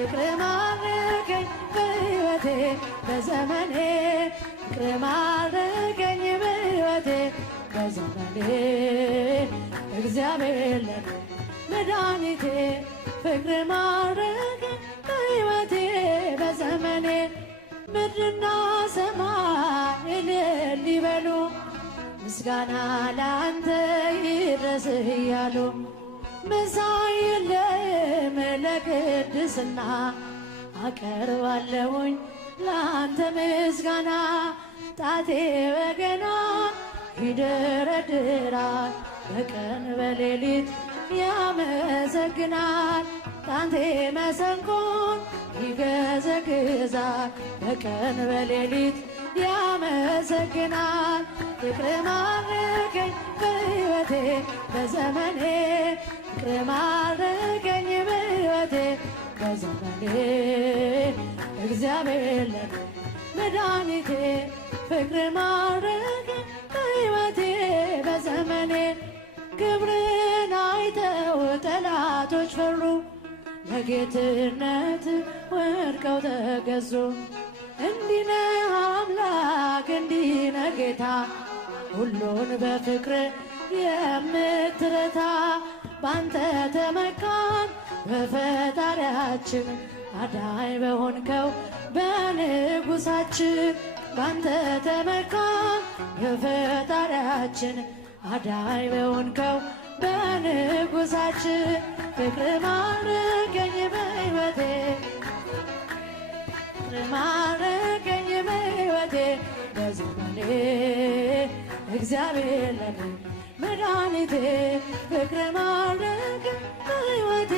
ፍቅር ማረከኝ በሕይወቴ በዘመኔ ፍቅር ማረከኝ በሕይወቴ በዘመኔ እግዚአብሔር ለኔ መድኃኒቴ ፍቅር ማረከኝ በሕይወቴ በዘመኔ ምድርና ሰማይ እልል ይበሉ ምስጋና ላንተ ይድረስህ እያሉ መሳይ የለም ለቅድስና አቀርባለሁኝ ላንተ ምስጋና ጣቴ በገና ይደረድራል በቀን በሌሊት ያመሰግናል ጣቴ መሰንቆን ይገዘግዛል በቀን በሌሊት ያመሰግናል ፍቅር ማረከኝ በሕይወቴ በዘመኔ ፍቅር ማረከኝ በሕይወቴ በዘመኔ እግዚአብሔር ለኔ መድኃኒቴ ፍቅር ማረከኝ በሕይወቴ በዘመኔ ክብርን አይተው ጠላቶች ፈሩ ለጌትነት ወድቀው ተገዙ እንዲህ ነህ አምላክ እንዲህ ነህ ጌታ ሁሉን በፍቅር የምትረታ ባንተ ተመካን በፈጣሪያችን አዳኝ በሆንከው በንጉሳችን ባንተ ተመካን በፈጣሪያችን አዳኝ በሆንከው በንጉሳችን ፍቅር ማረከኝ በሕይወቴ ፍቅር ማረከኝ በሕይወቴ በዘመኔ እግዚአብሔር ለኔ መድኃኒቴ ፍቅር ማረከኝ በሕይወቴ